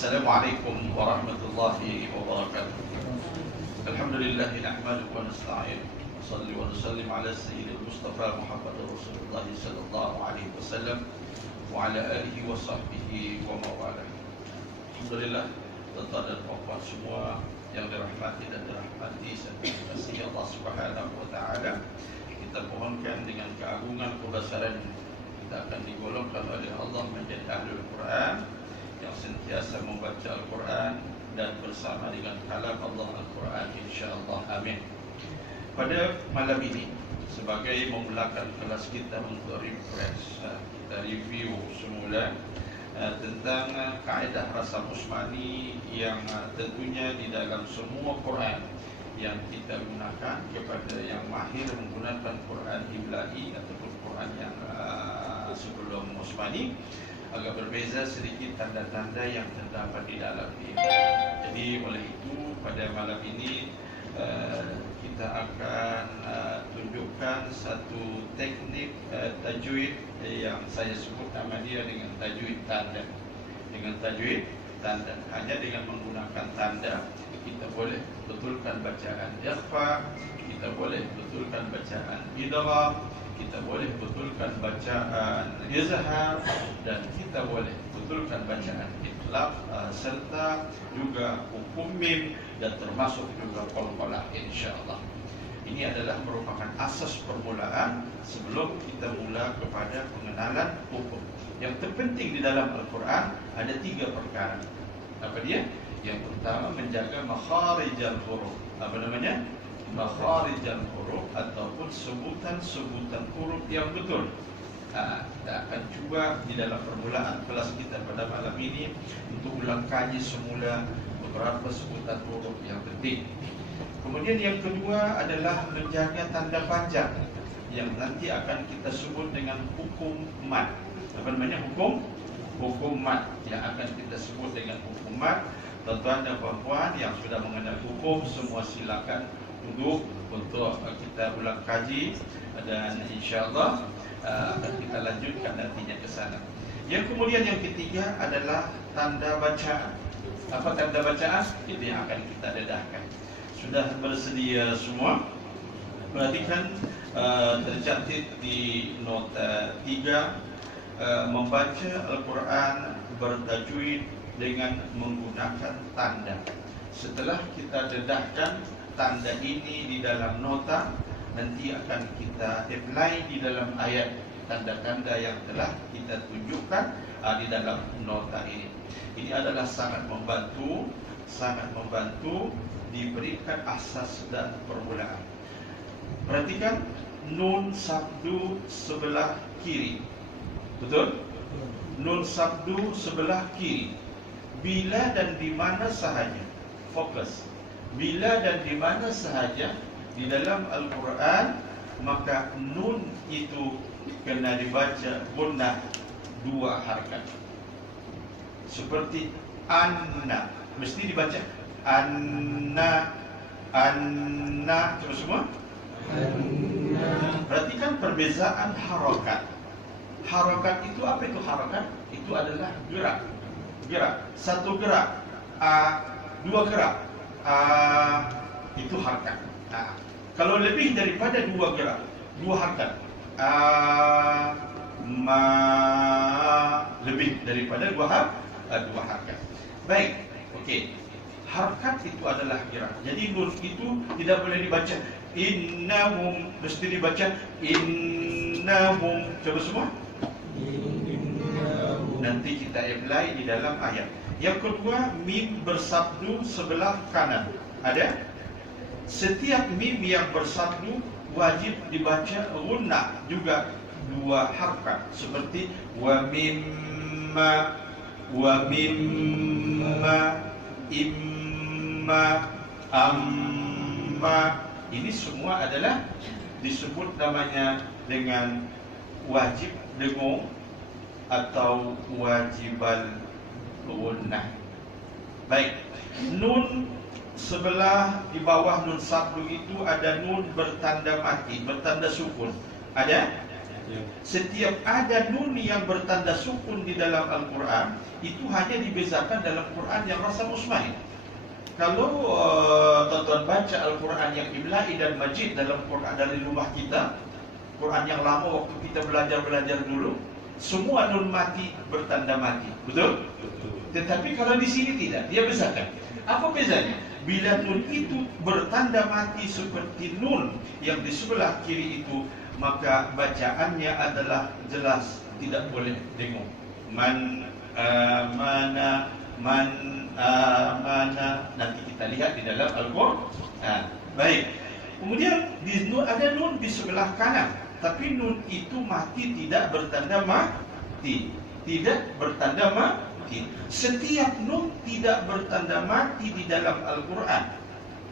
Assalamualaikum warahmatullahi wabarakatuh. Alhamdulillah nahmaduhu wa nasta'in wa salli wa nusallim ala sayyidil Mustafa Muhammad Rasulullah sallallahu alaihi wasallam wa ala alihi wa sahbihi wa mawala. Alhamdulillah, tuan-tuan dan puan-puan semua yang dirahmati dan dirahmati serta dikasihi Allah Subhanahu wa taala, kita mohonkan dengan keagungan kebesaran kita akan digolongkan oleh Allah menjadi ahlul Quran yang sentiasa membaca Al-Quran dan bersama dengan kalam Allah Al-Quran, insya-Allah. Amin. Pada malam ini, sebagai memulakan kelas kita untuk refresh, kita review semula tentang kaedah rasa usmani yang tentunya di dalam semua Quran yang kita gunakan, kepada yang mahir menggunakan Quran Ibla'i ataupun Quran yang sebelum usmani, agak berbeza sedikit tanda-tanda yang terdapat di dalam ini. Jadi oleh itu pada malam ini kita akan tunjukkan satu teknik tajwid yang saya sebut nama dia dengan tajwid tanda. Dengan tajwid tanda, hanya dengan menggunakan tanda kita boleh betulkan bacaan ikhfa, kita boleh betulkan bacaan idgham, kita boleh betulkan bacaan izhar, dan kita boleh betulkan bacaan itlaq, serta juga hukum mim, dan termasuk juga qalqalah, insya-Allah. Ini adalah merupakan asas permulaan sebelum kita mula kepada pengenalan hukum. Yang terpenting di dalam Al-Quran ada 3 perkara. Apa dia? Yang pertama, menjaga makharijal huruf. Apa namanya? Makharijal huruf ataupun sebutan-sebutan huruf yang betul. Kita akan cuba di dalam permulaan kelas kita pada malam ini untuk ulang kaji semula beberapa sebutan huruf yang penting. Kemudian yang kedua adalah menjaga tanda panjang yang nanti akan kita sebut dengan hukum mat. Apa namanya? Hukum mat yang akan kita sebut dengan hukum mat. Tuan-tuan dan puan-puan yang sudah mengenal hukum, semua silakan untuk kita ulang kaji, dan insya-Allah akan kita lanjutkan nantinya ke sana. Yang kemudian yang ketiga adalah tanda bacaan. Apa tanda bacaan? Itu yang akan kita dedahkan. Sudah bersedia semua? Perhatikan tercantik di nota 3, membaca Al-Quran bertajwid dengan menggunakan tanda. Setelah kita dedahkan tanda ini di dalam nota, nanti akan kita apply di dalam ayat tanda-tanda yang telah kita tunjukkan di dalam nota ini. Ini adalah sangat membantu diberikan asas dan permulaan. Perhatikan nun sabdu sebelah kiri. Betul? Nun sabdu sebelah kiri. Bila dan di mana sahaja. Fokus. Bila dan di mana sahaja di dalam Al-Quran, maka nun itu kena dibaca gunnah 2 harakat. Seperti anna, mesti dibaca anna, anna, terus semua. Perhatikan perbezaan harakat. Harakat itu apa itu harakat? Itu adalah gerak. Satu gerak, dua gerak, itu harakat. Kalau lebih daripada 2 gerak, 2 harakat, lebih daripada 2 harakat. Baik, okey. Harakat itu adalah gerak. Jadi nun itu tidak boleh dibaca innahum, mesti dibaca innahum. Coba semua. Nanti kita apply di dalam ayat. Yang kedua, mim bersabdu sebelah kanan. Ada? Setiap mim yang bersabdu wajib dibaca gunnah juga 2 harakat, seperti wa mimma, imma, amma. Ini semua adalah disebut namanya dengan wajib dengung atau wajibal gunnah. Baik, nun sebelah di bawah nun sabdu itu ada nun bertanda mati, bertanda sukun. Ada? Setiap ada nun yang bertanda sukun di dalam Al-Quran, itu hanya dibezakan dalam Quran yang rasa musmahid. Kalau tuan-tuan baca Al-Quran yang imla'i dan majid dalam Quran dari rumah kita, Quran yang lama waktu kita belajar dulu, semua nun mati bertanda mati. Betul? Tetapi kalau di sini tidak, dia bezakan. Apa bezanya? Bila nun itu bertanda mati seperti nun yang di sebelah kiri itu, maka bacaannya adalah jelas, tidak boleh dengung. Mana, nanti kita lihat di dalam Al-Quran. Baik. Kemudian ada nun di sebelah kanan, tapi nun itu mati, tidak bertanda mati. Tidak bertanda mati. Setiap nun tidak bertanda mati di dalam Al-Quran.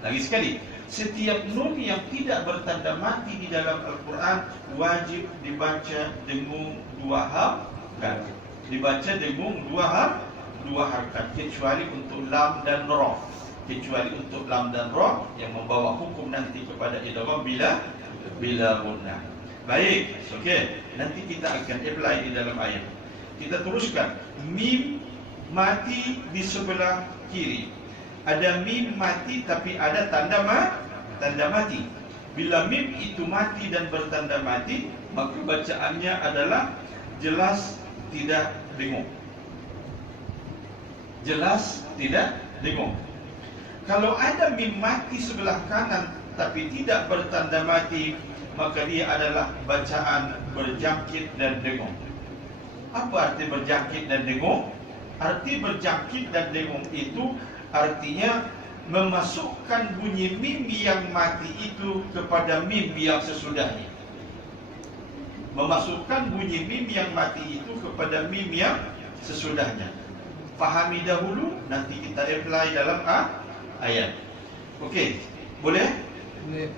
Lagi sekali, setiap nun yang tidak bertanda mati di dalam Al-Quran wajib dibaca dengung dua harakat. Dibaca dengung dua harakat, kecuali untuk lam dan roh. Kecuali untuk lam dan roh yang membawa hukum nanti kepada idgham bila gunnah. Baik, okey. Nanti kita akan apply di dalam ayat. Kita teruskan. Mim mati di sebelah kiri. Ada mim mati tapi ada tanda mati. Bila mim itu mati dan bertanda mati, maka bacaannya adalah jelas tidak dengung. Jelas tidak dengung. Kalau ada mim mati sebelah kanan tapi tidak bertanda mati, maka dia adalah bacaan berjangkit dan dengung. Apa arti berjangkit dan dengung? Arti berjangkit dan dengung itu artinya memasukkan bunyi mim yang mati itu kepada mim yang sesudahnya. Memasukkan bunyi mim yang mati itu kepada mim yang sesudahnya. Fahami dahulu, nanti kita apply dalam ayat. Okey, boleh? Boleh.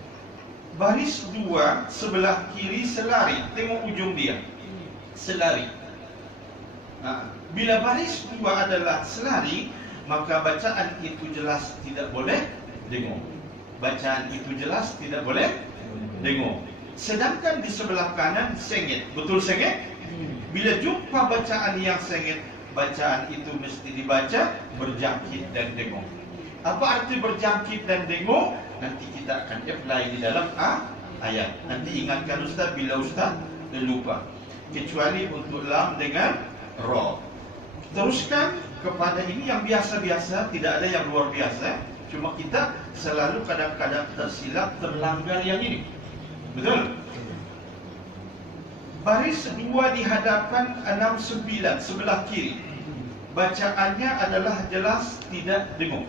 Baris dua sebelah kiri selari. Tengok ujung dia. Selari. Bila baris dua adalah selari, maka bacaan itu jelas tidak boleh dengung. Bacaan itu jelas tidak boleh dengung. Sedangkan di sebelah kanan sengit. Betul sengit? Bila jumpa bacaan yang sengit, bacaan itu mesti dibaca berjangkit dan dengung. Apa arti berjangkit dan dengung? Nanti kita akan apply di dalam ayat. Nanti ingatkan Ustaz bila Ustaz lupa. Kecuali untuk lam dengan ra. Teruskan kepada ini yang biasa-biasa, tidak ada yang luar biasa. Cuma kita selalu kadang-kadang tersilap, terlanggar yang ini. Betul? Baris dua di hadapan 69 sebelah kiri. Bacaannya adalah jelas tidak dengung.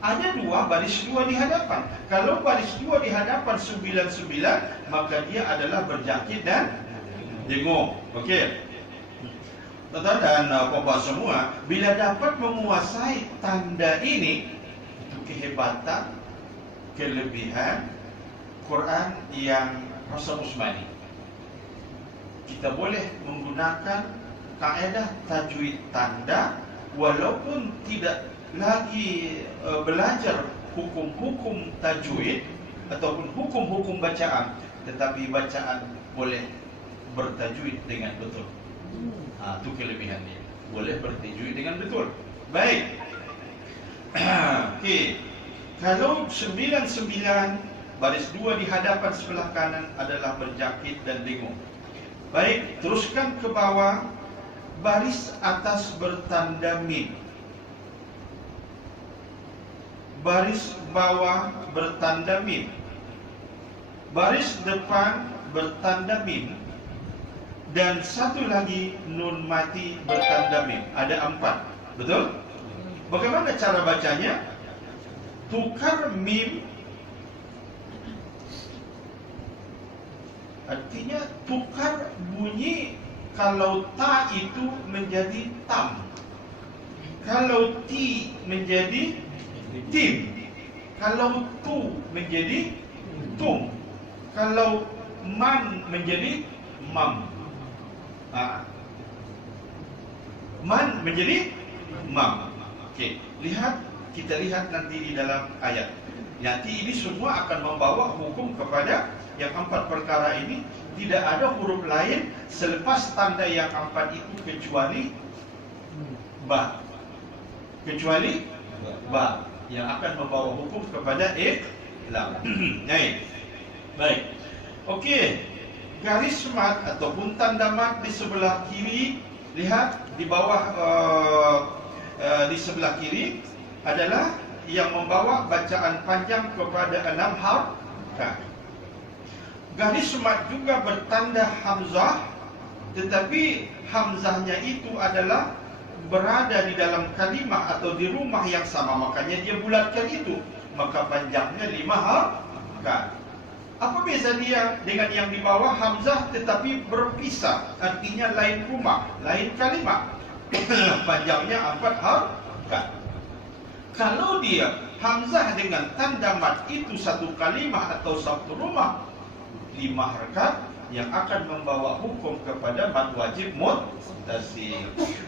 Ada dua, baris dua di hadapan. Kalau baris dua di hadapan 99, maka dia adalah berjangkit dan dengung. Okey. Tuan-tuan dan puan-puan semua, bila dapat menguasai tanda ini, itu kehebatan, kelebihan Quran yang rasa usmani. Kita boleh menggunakan kaedah tajwid tanda walaupun tidak lagi belajar hukum-hukum tajwid ataupun hukum-hukum bacaan, tetapi bacaan boleh bertajwid dengan betul. Itu kelebihannya. Boleh bertajwid dengan betul. Baik. Okey. Kalau 99 baris 2 di hadapan sebelah kanan adalah berjangkit dan dengung. Baik, teruskan ke bawah. Baris atas bertanda mim. Baris bawah bertanda mim. Baris depan bertanda mim. Dan satu lagi nun mati bertanda mim. Ada 4. Betul? Bagaimana cara bacanya? Tukar mim. Artinya tukar bunyi. Kalau ta itu menjadi tam. Kalau ti menjadi tim. Kalau tu menjadi tum. Kalau man menjadi mam. Man menjadi mam. Okey, kita lihat nanti di dalam ayat. Nanti ini semua akan membawa hukum kepada yang 4 perkara ini. Tidak ada huruf lain selepas tanda yang 4 itu kecuali ba. Kecuali ba yang akan membawa hukum kepada iqlab. Baik. Okey. Garis mat ataupun tanda mat di sebelah kiri, lihat di bawah di sebelah kiri adalah yang membawa bacaan panjang kepada 6 harakat. Garis mat juga bertanda hamzah, tetapi hamzahnya itu adalah berada di dalam kalimah atau di rumah yang sama, makanya dia bulatkan itu, maka panjangnya 5 harakat. Apa beza dia dengan yang di bawah hamzah tetapi berpisah, artinya lain rumah, lain kalimah. Panjangnya 4 harakat. Kalau dia hamzah dengan tanda mat itu satu kalimah atau satu rumah, 5 harakat yang akan membawa hukum kepada mat wajib muttasil.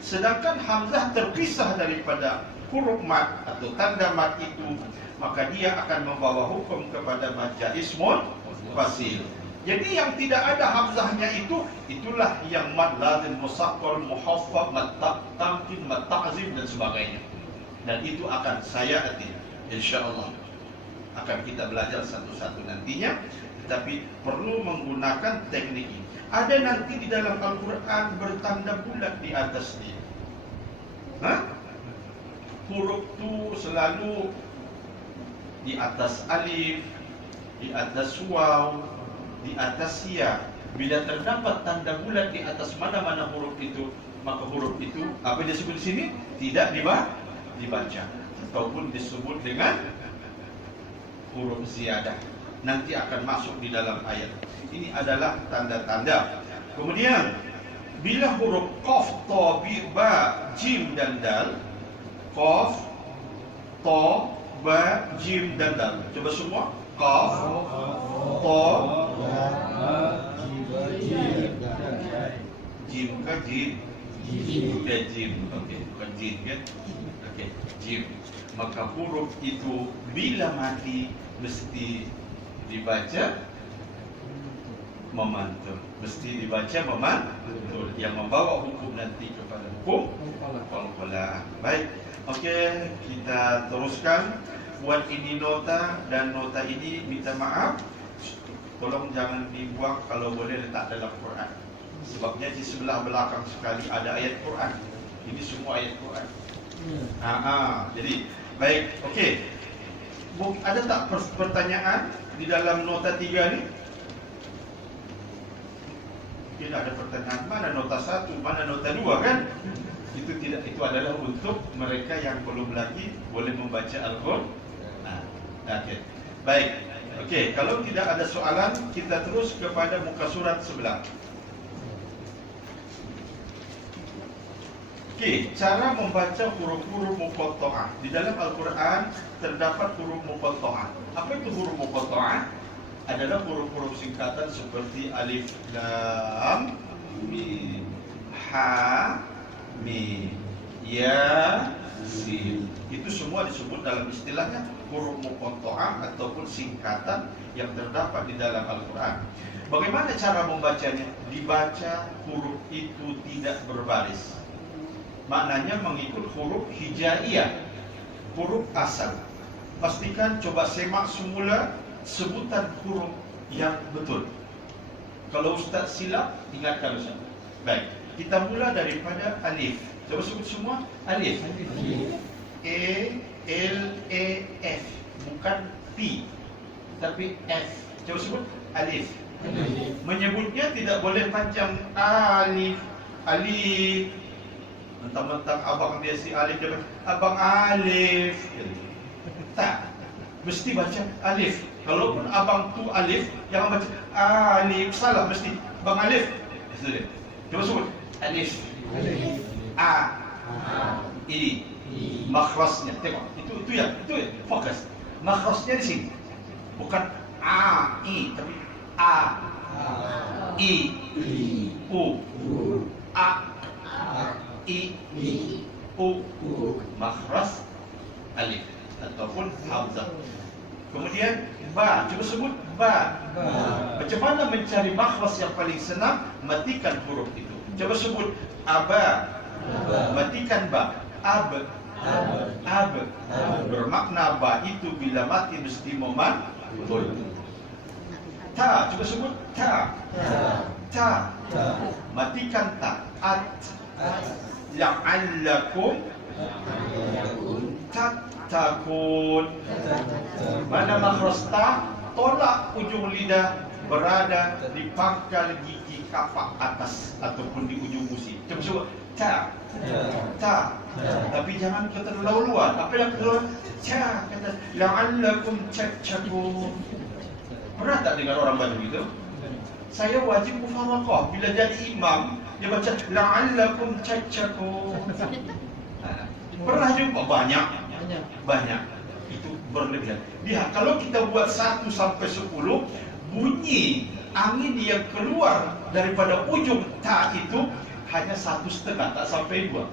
Sedangkan hamzah terpisah daripada huruf mat atau tanda mat itu, maka dia akan membawa hukum kepada mat jaiz muttasil. Jadi yang tidak ada hamzahnya itu, itulah yang mat lazim, musaqqal, muhaffaf, mat tamkin, mat ta'zim dan sebagainya. Dan itu akan saya insyaallah akan kita belajar satu-satu nantinya, tetapi perlu menggunakan teknik ini. Ada nanti di dalam Al-Quran bertanda bulat di atas dia. Huruf tu selalu di atas alif, di atas waw, di atas ya. Bila terdapat tanda bulat di atas mana-mana huruf itu, maka huruf itu apa disebut di sini? Tidak dibaca ataupun disebut dengan huruf ziyadah. Nanti akan masuk di dalam ayat. Ini adalah tanda-tanda. Kemudian bila huruf qaf, ta, ba, jim dan dal, qaf, ta, ba, jim dan dal. Coba semua. Qaf, ta, jim ke jim? Jim. Okey, bukan jim kan? Okey, jim. Maka huruf itu bila mati mesti dibaca memantul. Mesti dibaca memantul, yang membawa hukum nanti kepada hukum qalqalah. Baik. Okey, kita teruskan. Buat ini nota, dan nota ini minta maaf, tolong jangan dibuang, kalau boleh letak dalam Quran. Sebabnya di sebelah belakang sekali ada ayat Quran. Ini semua ayat Quran. Jadi baik, okey. Ada tak pertanyaan di dalam nota 3 ni? Tidak ada pertanyaan. Mana nota 1, mana nota 2 kan? Itu tidak, itu adalah untuk mereka yang belum lagi boleh membaca Al-Quran. Okey. Baik. Okey, kalau tidak ada soalan, kita terus kepada muka surat sebelah. Okey, cara membaca huruf-huruf muqatta'ah. Di dalam Al-Quran terdapat huruf muqatta'ah. Apa itu huruf muqatta'ah? Adalah huruf-huruf singkatan seperti alif, lam, mim, ha, mim, ya, sin. Itu semua disebut dalam istilahnya huruf muqatta'ah ataupun singkatan yang terdapat di dalam Al-Quran. Bagaimana cara membacanya? Dibaca huruf itu tidak berbaris. Maknanya mengikut huruf hijaiyah, huruf asal. Pastikan, coba semak semula sebutan huruf yang betul. Kalau Ustaz silap, ingatkan Ustaz. Baik, kita mula daripada alif. Coba sebut semua. Alif. A, L, A, F. Bukan P, tapi F. Coba sebut alif. Menyebutnya tidak boleh panjang. Alif, alif. Mentang-mentang abang dia si alif, dia abang alif. Tak, mesti baca alif. Kalaupun abang tu alif, jangan baca alif. Salah mesti abang alif. Coba sebut alif. A, I. Makhrajnya, tengok. Itu ya, fokus. Makhrajnya di sini. Bukan A, I, tapi A, I, U, A, I, U. Makhraj alif ataupun hamzah. Kemudian ba, coba sebut ba. Macam mana mencari makhraj yang paling senang? Matikan huruf itu. Coba sebut aba. Matikan ba. Ab. Bermakna ba itu bila mati mesti memantul. Ta, coba sebut ta. Matikan ta. At. La'allakum tattaqun. Mana makhraj ta? Tolak ujung lidah berada di pangkal gigi kapak atas ataupun di ujung gusi. Coba sebut ta. Tapi jangan terlalu luar. Apa yang keluar? Ta. Kata la'allakum tattaqun. Pernah tak dengar orang baca begitu? Saya wajib mufaraqah. Bila jadi imam, dia baca la'allakum tattaqun. Pernah jumpa? Banyak. Itu berlebihan. Lihat, kalau kita buat 1 sampai 10, bunyi angin yang keluar daripada ujung ta itu hanya 1,5, tak sampai 2.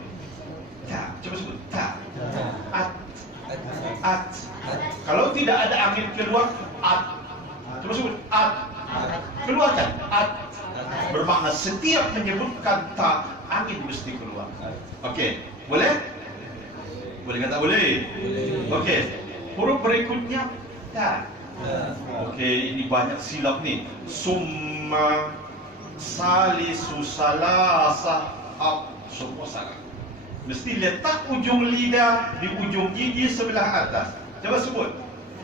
Ta, coba sebut ta. At. Kalau tidak ada angin keluar, at. Coba sebut at. Keluarkan at. Bermakna setiap menyebutkan ta, angin mesti keluar. Okey, boleh? Boleh kata boleh? Okey. Huruf berikutnya ta. Okey, ini banyak silap ni. Summa, salisu, salasa, ab. Semua salah. Mesti letak ujung lidah di ujung gigi sebelah atas. Coba sebut.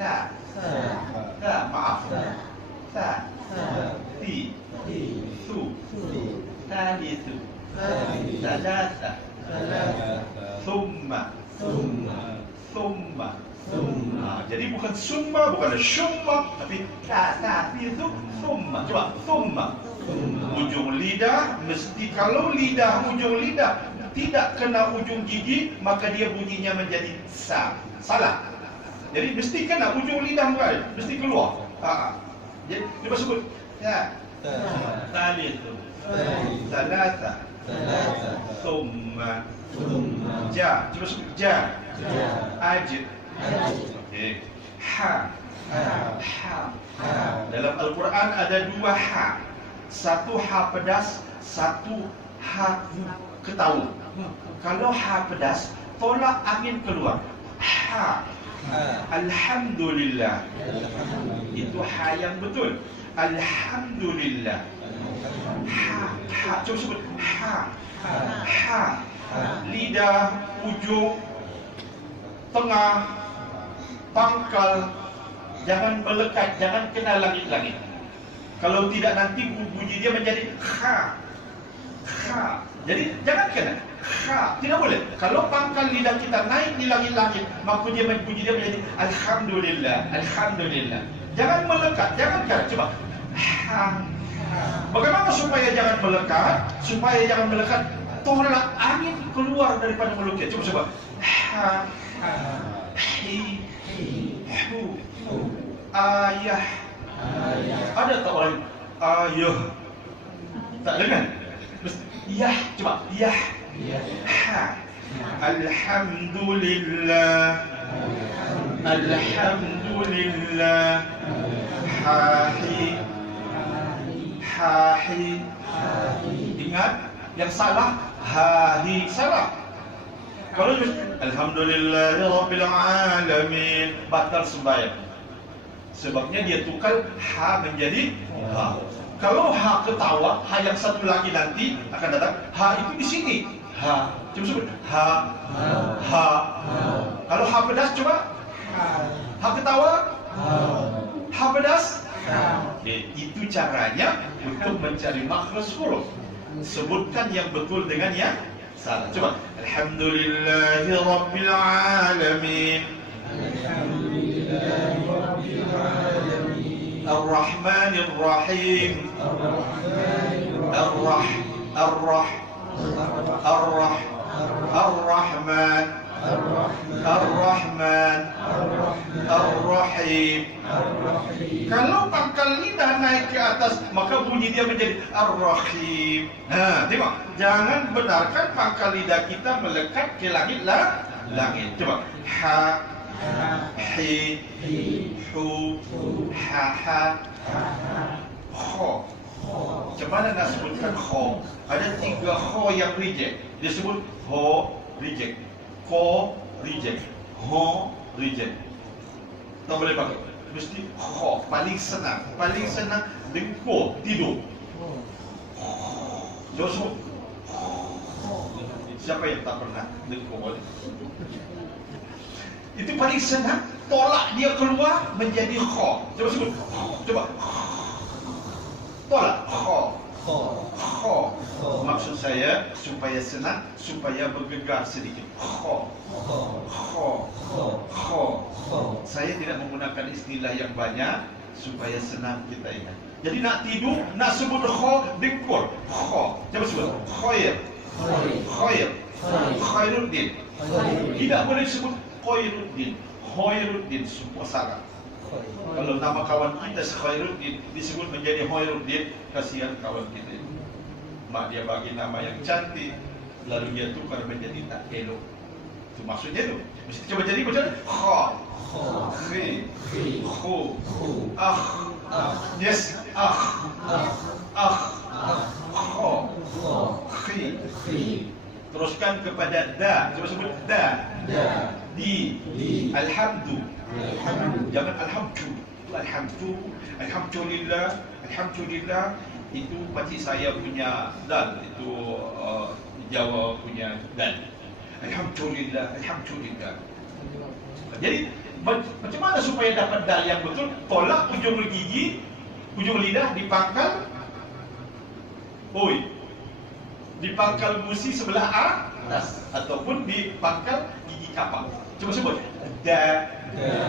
Ta. Maaf. Ta. Ti. Su. Talisu. Salasa. Summa. Jadi bukan summa, bukan shumma, tapi itu summa. Coba summa. Ujung lidah mesti, kalau ujung lidah tidak kena ujung gigi, maka dia bunyinya menjadi sa. Salah. Jadi mesti kena ujung lidah, mesti keluar. Jadi coba sebut. Ya. Tali itu. Salasa. Summa. Ja. Coba sebut ja. Aj. Okey. Ha. Dalam Al-Quran ada 2 ha. 1 ha pedas, 1 ha ketawa. Kalau ha pedas, tolak angin keluar. Ha. Alhamdulillah. Itu ha yang betul. Alhamdulillah. Ha. Coba sebut ha. Lidah, ujung, tengah, pangkal, jangan melekat, jangan kena langit-langit. Kalau tidak nanti bunyi dia menjadi kha. Jadi jangan kena kha, tidak boleh. Kalau pangkal lidah kita naik di langit-langit, maka dia bunyi dia menjadi alhamdulillah. Jangan melekat, jangan kena. Coba ha. Bagaimana supaya jangan melekat? Tolak angin keluar daripada mulut kita. Coba ha. Hi. Hu. Ayah. Ada tak orang ayah? Tak dengar? Yah, coba yah. Ha. Alhamdulillah. Hahi. Ingat, yang salah hahi, salah. Kalau alhamdulillahirabbil alamin, batal sembahyang. Sebabnya dia tukar ha menjadi ha. Kalau ha ketawa, ha yang satu lagi nanti akan datang. Ha itu di sini. Ha. Coba sebut ha. Kalau ha pedas coba. Ha ketawa. Ha pedas. Okey, itu caranya untuk mencari makhraj huruf. Sebutkan yang betul dengan yang salah. Coba. Alhamdulillahirabbil alamin. Ar-Rahmanir Rahim. Ar-Rahman. Ar-Rahim. Kalau pangkal lidah naik ke atas, maka bunyi dia menjadi Ar-Rahim. Nah, tengok. Jangan benarkan pangkal lidah kita melekat ke langit. Coba. Ha. hi, hu, ha, kho. Macam mana nak sebutkan kho? Ada 3 kho yang reject. Dia sebut ho, reject. Ko, reject. Ho, reject. Tak boleh pakai. Mesti kho. Paling senang dengkur, tidur. Jom sebut. Siapa yang tak pernah dengkur? Itu paling senang. Tolak dia keluar menjadi kho. Coba sebut. Coba. Tolak. Kho. Maksud saya supaya senang, supaya bergegar sedikit. Kho. Saya tidak menggunakan istilah yang banyak supaya senang kita ingat. Jadi nak tidur, nak sebut kho, dengkur. Kho. Coba sebut. Khair. Khairuddin. Tidak boleh sebut Khairuddin. Semua salah. Kalau nama kawan kita Khairuddin disebut menjadi Khairuddin, kasihan kawan kita. Mak dia bagi nama yang cantik, lalu dia tukar menjadi tak elok. Itu maksudnya tu. Mesti coba jadi macam kha, khi, khu, yes, kha, khi. Teruskan kepada da. Coba sebut da. Di. Alhamdu. Jangan alhamdulillah. Itu pakcik saya punya dal. Itu Jawa punya dal. Alhamdulillah. Jadi macam mana supaya dapat dal yang betul? Tolak ujung gigi, ujung lidah dipangkal. Dipangkal gusi sebelah atas ataupun dipangkal gigi kapak. Coba sebut. Da.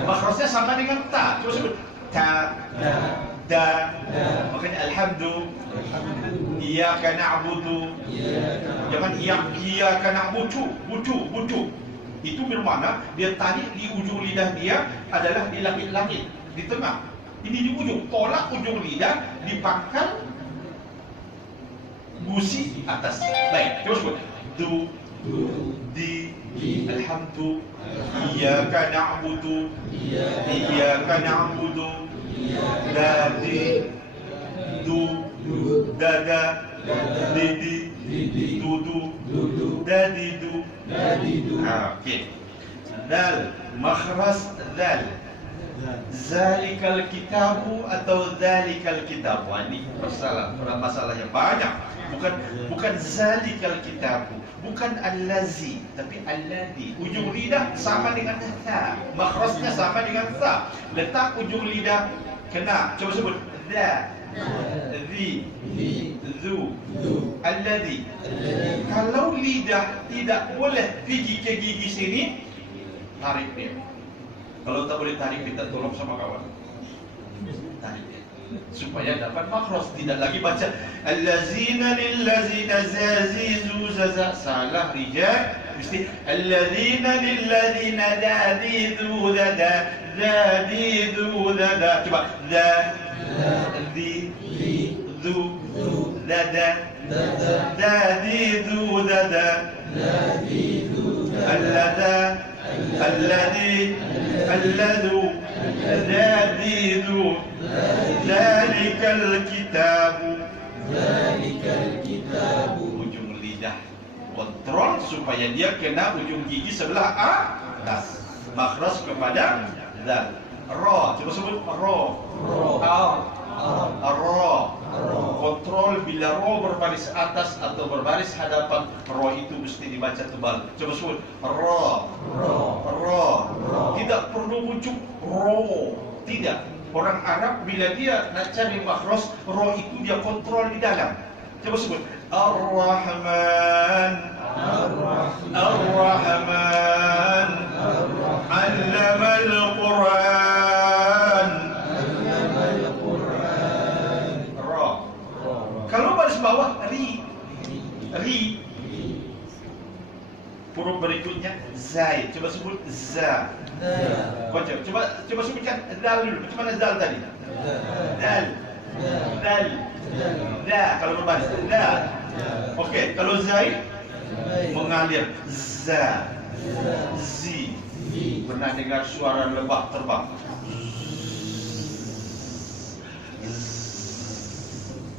Makhrajnya sama dengan ta. Coba sebut. Ta. Da. Makanya alhamdu. Iyyaka na'budu. Jangan iyyaka na'budu. Itu bermakna dia tarik di ujung lidah dia adalah di langit-langit, di tengah. Ini di ujung. Tolak ujung lidah, dipangkal gusi di atas. Baik, coba sebut. Di. Alhamdu. Iyyaka na'budu. Dadi. Dada. Didi. Dudu. Dadidu. Okey. Dal. Makhraj dal. Zalikal kitabu atau zalikal kitabu. Ini masalah yang banyak. Bukan zalikal kitabu, bukan allazi, tapi alladhi. Ujung lidah sama dengan tha, makhrajnya sama dengan tha. Letak ujung lidah kena. Coba sebut. Da, zi, zu, alladhi. Kalau lidah tidak boleh pergi ke gigi sini, tarik dia. Kalau tak boleh tarik, kita tolong sama kawan. Tarik dia supaya dapat makhraj. Tidak lagi baca allazina lillazina zazizu zaza. Salah rijal. Mesti allazina lillazina dazizu dada. Dazizu dada. Coba. Da. Di. Zu. Dada. Dazizu dada. Allada. Alladhi. Alladu. Dazizu. Zalikal kitabu. Ujung lidah kontrol supaya dia kena ujung gigi sebelah atas. Makhraj kepada dal. Ra. Coba sebut ra. Ra. Kontrol bila ra berbaris atas atau berbaris hadapan. Ra itu mesti dibaca tebal. Coba sebut ra. Tidak perlu ujung ro. Tidak. Orang Arab bila dia nak cari makhraj, ra itu dia kontrol di dalam. Coba sebut Ar-Rahman. Ar-Rahman. Allama al-Quran. Ra. Kalau baris bawah ri. Huruf berikutnya zai. Coba sebut za. Coba sebutkan dal dulu. Macam mana dal tadi? Dal. Kalau berbaris da. Okey, kalau zai mengalir za. Zi. Pernah dengar suara lebah terbang?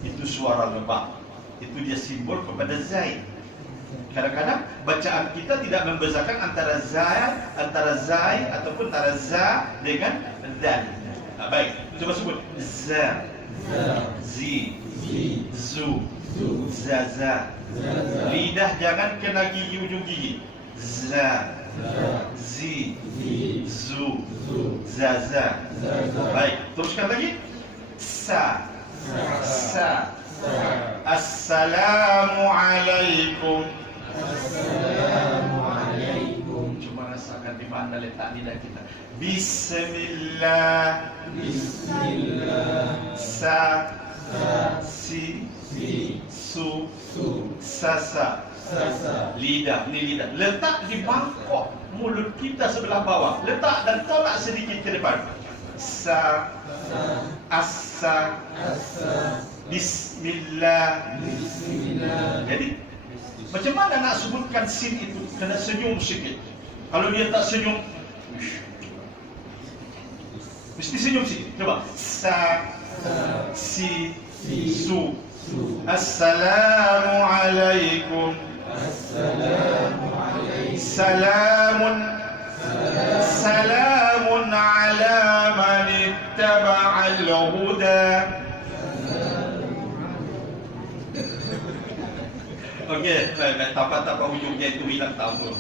Itu suara lebah. Itu dia simbol kepada zai. Kadang-kadang bacaan kita tidak membezakan antara zai ataupun antara za dengan dal. Baik, coba sebut za, zi, zu, zaza. Lidah jangan kena gigi, ujung gigi. Za, zi, zu, zaza. Baik, teruskan lagi. Sa, sa. Assalamualaikum. Assalamualaikum. Cuma rasakan di mana letak lidah kita. Bismillah. Bismillah. Sa, si, su, sasa. Lidah, ini lidah. Letak di mangkok mulut kita sebelah bawah. Letak dan tolak sedikit ke depan. Sa, asa, Bismillah. Jadi macam mana nak sebutkan sin itu? Kena senyum sikit. Kalau dia tak senyum, mesti senyum sikit. Coba. Sa, si, su. Assalamualaikum. Salamun ala man ittaba'al huda. Okey, tapak-tapak ujungnya itu hilang tahu.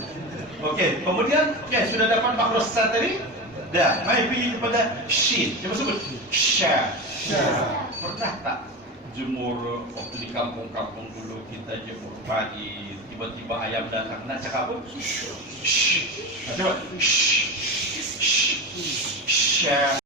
Okey, kemudian sudah dapat makhraj sa tadi? Dah, mari pergi kepada shin. Cuba sebut sya. Pernah tak jemur waktu di kampung-kampung dulu kita jemur pagi, tiba-tiba ayam datang nak cakap apa? Coba sya.